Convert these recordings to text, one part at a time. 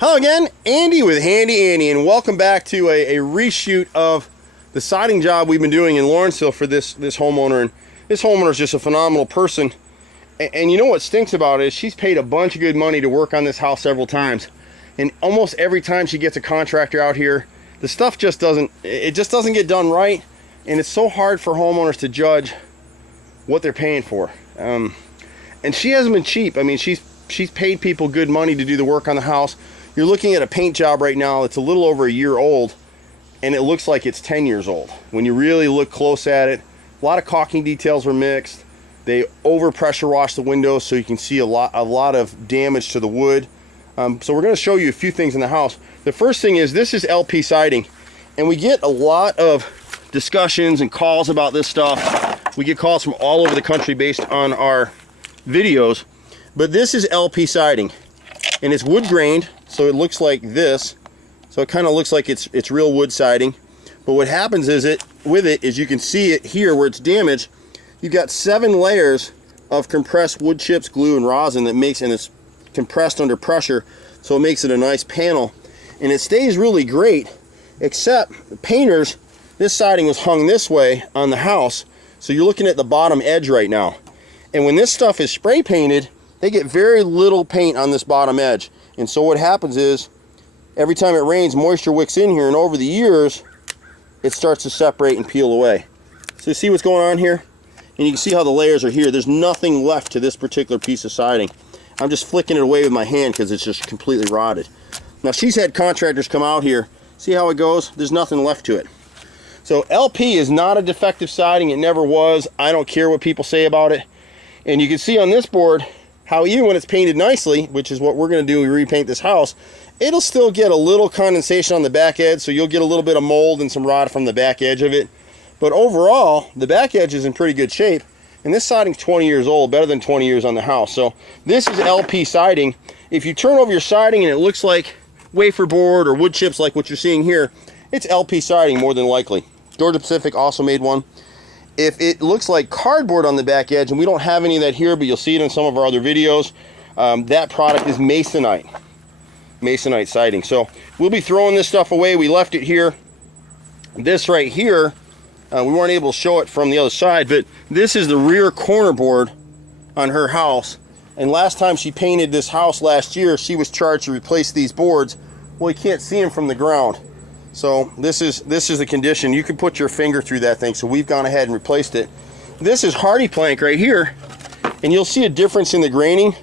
Hello again, Andy with Handy Andy, and welcome back to a reshoot of the siding job we've been doing in Lawrenceville for this homeowner. And this homeowner is just a phenomenal person. And you know what stinks about it is she's paid a bunch of good money to work on this house several times. And almost every time she gets a contractor out here, the stuff just doesn't get done right. And it's so hard for homeowners to judge what they're paying for. And she hasn't been cheap. I mean, she's paid people good money to do the work on the house. You're looking at a paint job right now that's a little over a year old, and it looks like it's 10 years old. When you really look close at it, a lot of caulking details were mixed. They over pressure washed the windows so you can see a lot of damage to the wood. So we're going to show you a few things in the house. The first thing is this is LP siding, and we get a lot of discussions and calls about this stuff. We get calls from all over the country based on our videos, but this is LP siding, and it's wood grained, so it looks like this. So it kind of looks like it's real wood siding. But what happens is you can see it here where it's damaged. You've got 7 layers of compressed wood chips, glue, and rosin and it's compressed under pressure, so it makes it a nice panel. And it stays really great, except the painters, this siding was hung this way on the house, so you're looking at the bottom edge right now. And when this stuff is spray painted, they get very little paint on this bottom edge. And so what happens is, every time it rains, moisture wicks in here, and over the years, it starts to separate and peel away. So you see what's going on here? And you can see how the layers are here. There's nothing left to this particular piece of siding. I'm just flicking it away with my hand because it's just completely rotted. Now she's had contractors come out here. See how it goes? There's nothing left to it. So LP is not a defective siding. It never was. I don't care what people say about it. And you can see on this board how even when it's painted nicely, which is what we're going to do, we repaint this house, it'll still get a little condensation on the back edge, so you'll get a little bit of mold and some rot from the back edge of it. But overall, the back edge is in pretty good shape, and this siding's 20 years old, better than 20 years on the house. So this is LP siding. If you turn over your siding and it looks like wafer board or wood chips like what you're seeing here, it's LP siding more than likely. Georgia Pacific also made one. If it looks like cardboard on the back edge, and we don't have any of that here, but you'll see it in some of our other videos, that product is Masonite siding. So we'll be throwing this stuff away. We left it here. This right here, we weren't able to show it from the other side, but this is the rear corner board on her house. And last time she painted this house last year, she was charged to replace these boards. Well, you can't see them from the ground. So this is the condition. You can put your finger through that thing. So we've gone ahead and replaced it. This is HardiePlank right here, and you'll see a difference in the graining.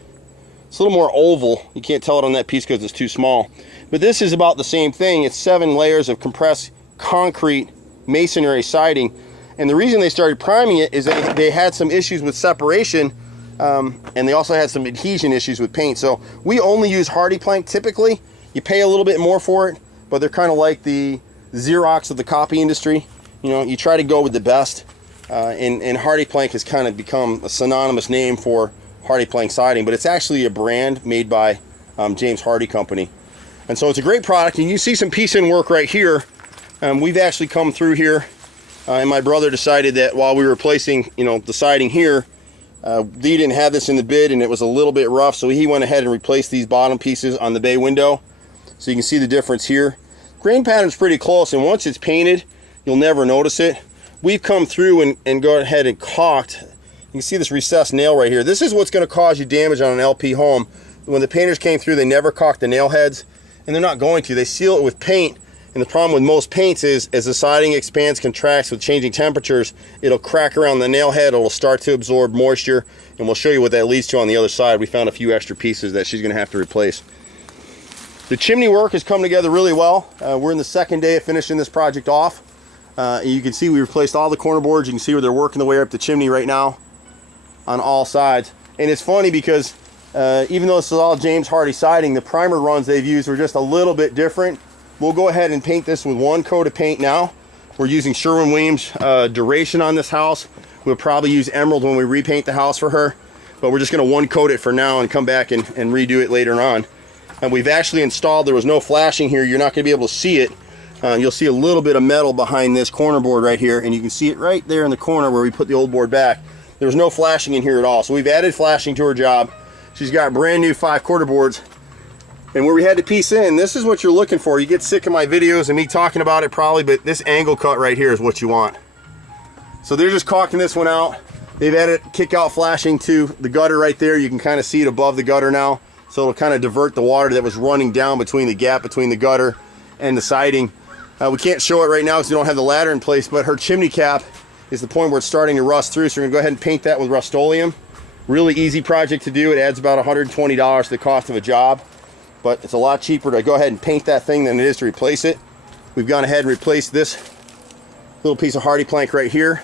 It's a little more oval. You can't tell it on that piece because it's too small. But this is about the same thing. It's 7 layers of compressed concrete masonry siding. And the reason they started priming it is that they had some issues with separation, and they also had some adhesion issues with paint. So we only use HardiePlank typically. You pay a little bit more for it, but they're kind of like the Xerox of the copy industry. You know, you try to go with the best, and HardiePlank has kind of become a synonymous name for HardiePlank siding, but it's actually a brand made by James Hardie Company. And so it's a great product, and you see some piece-in work right here. We've actually come through here, and my brother decided that while we were replacing, the siding here, they didn't have this in the bid, and it was a little bit rough, so he went ahead and replaced these bottom pieces on the bay window. So you can see the difference here. Grain pattern's pretty close, and once it's painted, you'll never notice it. We've come through and go ahead and caulked. You can see this recessed nail right here. This is what's going to cause you damage on an LP home. When the painters came through, they never caulked the nail heads, and they're not going to. They seal it with paint, and the problem with most paints is as the siding expands, contracts with changing temperatures, it'll crack around the nail head, it'll start to absorb moisture, and we'll show you what that leads to on the other side. We found a few extra pieces that she's going to have to replace. The chimney work has come together really well. We're in the second day of finishing this project off. You can see we replaced all the corner boards. You can see where they're working their way up the chimney right now on all sides. And it's funny because even though this is all James Hardie siding, the primer runs they've used were just a little bit different. We'll go ahead and paint this with 1 coat of paint now. We're using Sherwin-Williams Duration on this house. We'll probably use Emerald when we repaint the house for her, but we're just going to 1 coat it for now and come back and redo it later on. And we've actually installed, there was no flashing here, you're not going to be able to see it. You'll see a little bit of metal behind this corner board right here, and you can see it right there in the corner where we put the old board back. There was no flashing in here at all, so we've added flashing to her job. She's got brand new 5 quarter boards And where we had to piece in, this is what you're looking for. You get sick of my videos and me talking about it probably, but this angle cut right here is what you want. So they're just caulking this one out. They've added kick out flashing to the gutter right there. You can kind of see it above the gutter now. So it'll kind of divert the water that was running down between the gap between the gutter and the siding. We can't show it right now because we don't have the ladder in place, but her chimney cap is the point where it's starting to rust through. So we're gonna go ahead and paint that with Rust-Oleum. Really easy project to do. It adds about $120 to the cost of a job, but it's a lot cheaper to go ahead and paint that thing than it is to replace it. We've gone ahead and replaced this little piece of hardy plank right here.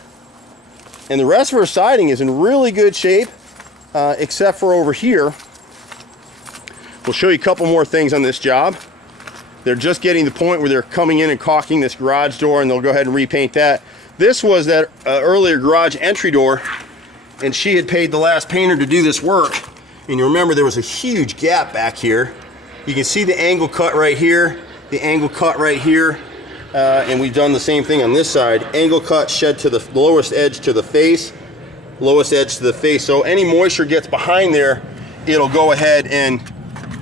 And the rest of our siding is in really good shape, except for over here. We'll show you a couple more things on this job. They're just getting the point where they're coming in and caulking this garage door, and they'll go ahead and repaint that. This was that earlier garage entry door, and she had paid the last painter to do this work. And you remember there was a huge gap back here. You can see the angle cut right here, the angle cut right here, and we've done the same thing on this side. Angle cut shed to the lowest edge to the face, lowest edge to the face. So any moisture gets behind there, it'll go ahead and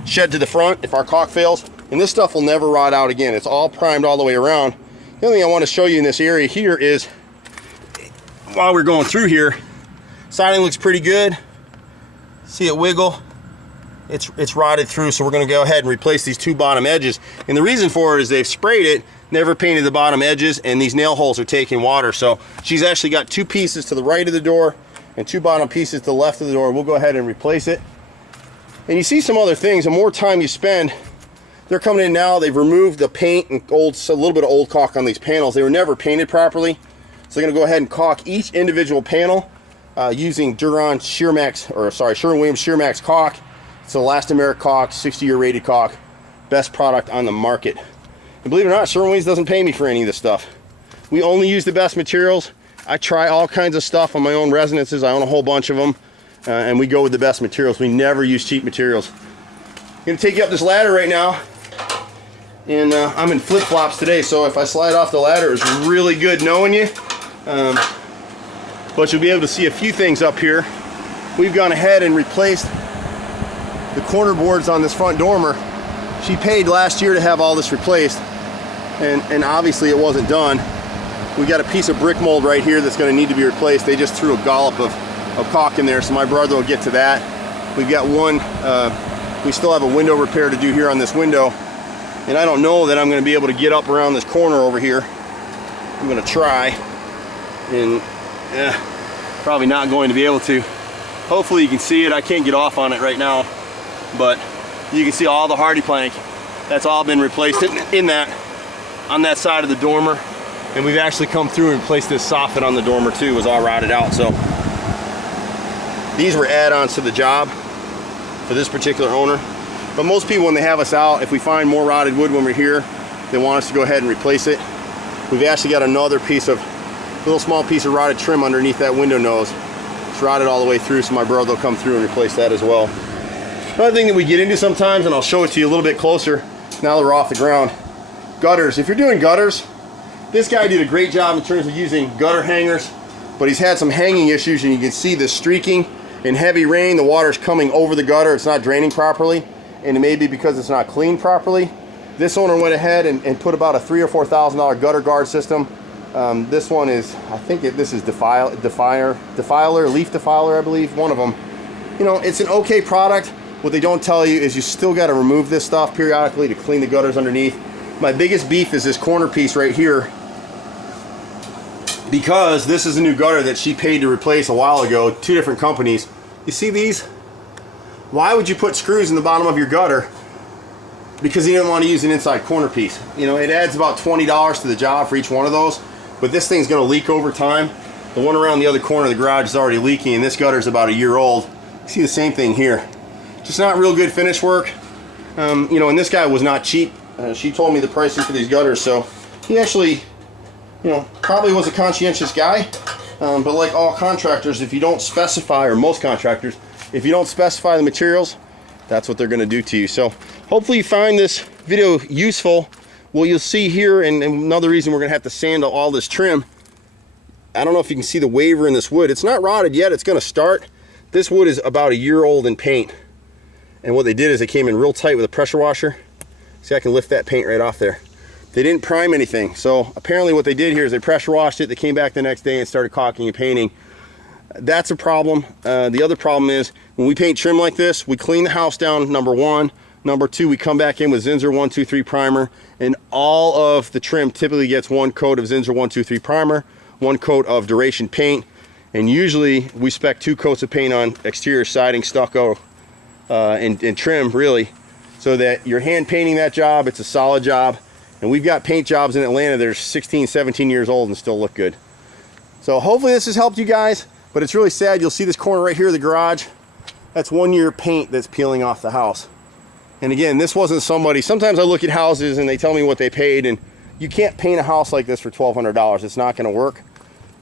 shed to the front if our caulk fails. And this stuff will never rot out again. It's all primed all the way around. The only thing I want to show you in this area here is, while we're going through here, siding looks pretty good. See it wiggle? It's rotted through, so we're going to go ahead and replace these two bottom edges. And the reason for it is they've sprayed it, never painted the bottom edges, and these nail holes are taking water. So she's actually got two pieces to the right of the door and two bottom pieces to the left of the door. We'll go ahead and replace it. And you see some other things. The more time you spend, they're coming in now. They've removed the paint and a little bit of old caulk on these panels. They were never painted properly. So they're going to go ahead and caulk each individual panel using Duron Sherwin-Williams Shearmax caulk. It's a elastomeric caulk, 60-year rated caulk, best product on the market. And believe it or not, Sherwin-Williams doesn't pay me for any of this stuff. We only use the best materials. I try all kinds of stuff on my own residences. I own a whole bunch of them, and we go with the best materials. We never use cheap materials. I'm gonna take you up this ladder right now, and I'm in flip-flops today, so if I slide off the ladder, it's really good knowing you. But you'll be able to see a few things up here. We've gone ahead and replaced the corner boards on this front dormer. She paid last year to have all this replaced, and obviously it wasn't done. We got a piece of brick mold right here that's going to need to be replaced. They just threw a dollop of caulk in there, so my brother will get to that. We've got one, we still have a window repair to do here on this window, and I don't know that I'm going to be able to get up around this corner over here. I'm going to try, and probably not going to be able to. Hopefully you can see it. I can't get off on it right now, but you can see all the hardy plank. That's all been replaced in that, on that side of the dormer. And we've actually come through and replaced this soffit on the dormer too. It was all rotted out. So these were add-ons to the job for this particular owner. But most people, when they have us out, if we find more rotted wood when we're here, they want us to go ahead and replace it. We've actually got another piece of, little small piece of rotted trim underneath that window nose. It's rotted all the way through, so my brother will come through and replace that as well. Another thing that we get into sometimes, and I'll show it to you a little bit closer now that we're off the ground, gutters. If you're doing gutters, this guy did a great job in terms of using gutter hangers, but he's had some hanging issues, and you can see the streaking. In heavy rain, the water's coming over the gutter. It's not draining properly, and it may be because it's not cleaned properly. This owner went ahead and put about a $3,000 or $4,000 gutter guard system. This one is, I think this is Defiler, Leaf Defiler, I believe, one of them. You know, it's an okay product. What they don't tell you is you still got to remove this stuff periodically to clean the gutters underneath. My biggest beef is this corner piece right here, because this is a new gutter that she paid to replace a while ago, two different companies. You see these? Why would you put screws in the bottom of your gutter? Because you didn't want to use an inside corner piece. You know, it adds about $20 to the job for each one of those, but this thing's going to leak over time. The one around the other corner of the garage is already leaking, and this gutter's about a year old. You see the same thing here. Just not real good finish work. You know, and this guy was not cheap. She told me the pricing for these gutters, so he actually, you know, probably was a conscientious guy. But like all contractors, if you don't specify, or most contractors, if you don't specify the materials, that's what they're going to do to you. So hopefully you find this video useful. What you'll see here, and another reason we're going to have to sand all this trim, I don't know if you can see the waver in this wood. It's not rotted yet. It's going to start. This wood is about a year old in paint. And what they did is they came in real tight with a pressure washer. See, I can lift that paint right off there. They didn't prime anything. So apparently what they did here is they pressure washed it. They came back the next day and started caulking and painting. That's a problem. The other problem is when we paint trim like this, we clean the house down, number one. Number two, we come back in with Zinsser 123 primer, and all of the trim typically gets one coat of Zinsser 123 primer, one coat of Duration paint, and usually we spec 2 coats of paint on exterior siding, stucco, and trim, really, so that you're hand painting that job. It's a solid job, and we've got paint jobs in Atlanta that are 16, 17 years old and still look good. So hopefully this has helped you guys, but it's really sad. You'll see this corner right here of the garage. That's 1 year paint that's peeling off the house. And again, this wasn't somebody, sometimes I look at houses and they tell me what they paid, and you can't paint a house like this for $1,200. It's not gonna work.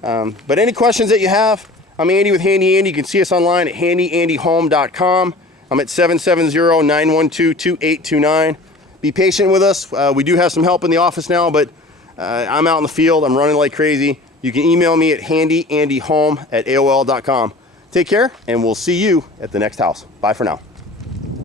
But any questions that you have, I'm Andy with Handy Andy. You can see us online at handyandyhome.com. I'm at 770-912-2829. Be patient with us. We do have some help in the office now, but I'm out in the field. I'm running like crazy. You can email me at handyandyhome@aol.com. Take care, and we'll see you at the next house. Bye for now.